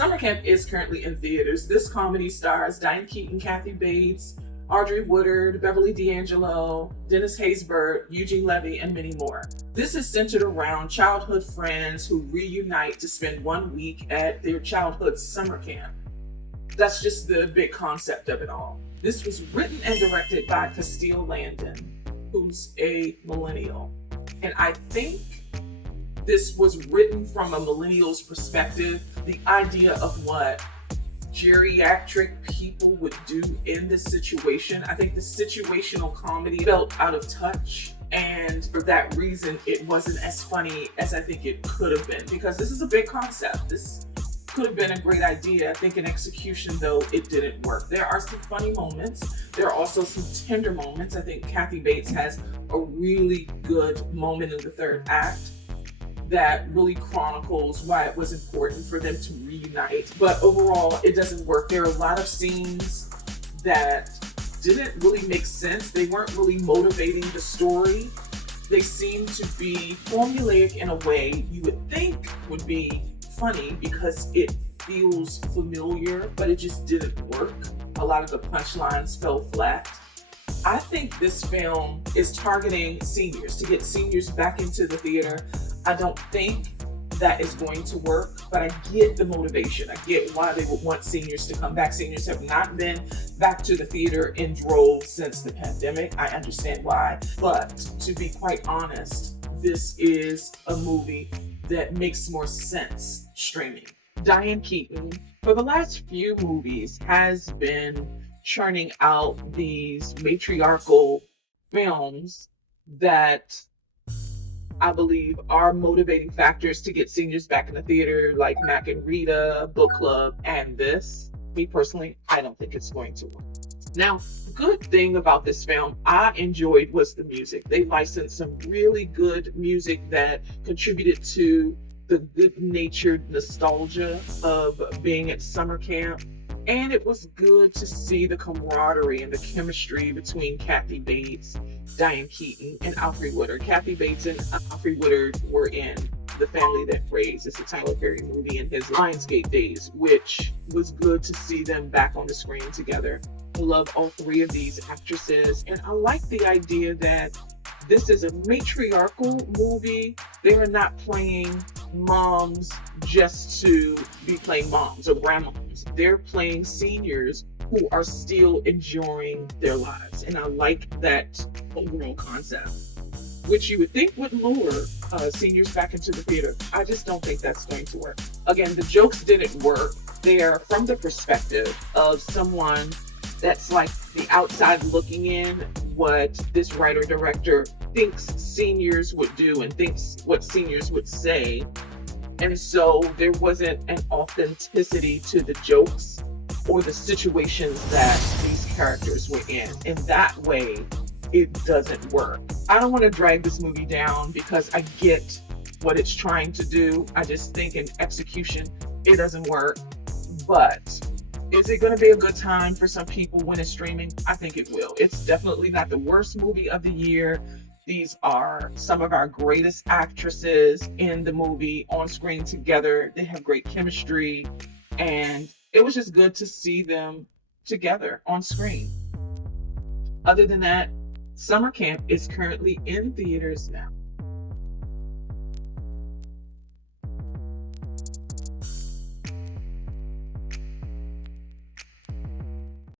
Summer Camp is currently in theaters. This comedy stars Diane Keaton, Kathy Bates, Alfre Woodard, Beverly D'Angelo, Dennis Haysbert, Eugene Levy, and many more. This is centered around childhood friends who reunite to spend 1 week at their childhood summer camp. That's just the big concept of it all. This was written and directed by Castile Landon, who's a millennial. And I think this was written from a millennial's perspective, the idea of what geriatric people would do in this situation. I think the situational comedy felt out of touch, and for that reason it wasn't as funny as I think it could have been, because this is a big concept. This could have been a great idea. I think in execution, though, it didn't work. There are some funny moments. There are also some tender moments. I think Kathy Bates has a really good moment in the third act that really chronicles why it was important for them to reunite. But overall, it doesn't work. There are a lot of scenes that didn't really make sense. They weren't really motivating the story. They seemed to be formulaic in a way you would think would be funny because it feels familiar, but it just didn't work. A lot of the punchlines fell flat. I think this film is targeting seniors, to get seniors back into the theater. I don't think that is going to work, but I get the motivation. I get why they would want seniors to come back. Seniors have not been back to the theater in droves since the pandemic. I understand why, but to be quite honest, this is a movie that makes more sense streaming. Diane Keaton, for the last few movies, has been churning out these matriarchal films that I believe are motivating factors to get seniors back in the theater, like Mac and Rita, Book Club, and this. Me personally, I don't think it's going to work. Now, the good thing about this film I enjoyed was the music. They licensed some really good music that contributed to the good-natured nostalgia of being at summer camp. And it was good to see the camaraderie and the chemistry between Kathy Bates, Diane Keaton, and Alfre Woodard. Kathy Bates and Alfre Woodard were in The Family That Prays. It's a Tyler Perry movie in his Lionsgate days, which was good to see them back on the screen together. I love all three of these actresses, and I like the idea that this is a matriarchal movie. They are not playing moms just to be playing moms or grandmoms. They're playing seniors who are still enjoying their lives. And I like that overall concept, which you would think would lure seniors back into the theater. I just don't think that's going to work. Again, the jokes didn't work. They're from the perspective of someone that's like the outside looking in, what this writer-director thinks seniors would do and thinks what seniors would say. And so there wasn't an authenticity to the jokes or the situations that these characters were in. In that way, it doesn't work. I don't want to drag this movie down because I get what it's trying to do. I just think in execution, it doesn't work. But is it going to be a good time for some people when it's streaming? I think it will. It's definitely not the worst movie of the year. These are some of our greatest actresses in the movie on screen together. They have great chemistry, and it was just good to see them together on screen. Other than that, Summer Camp is currently in theaters now.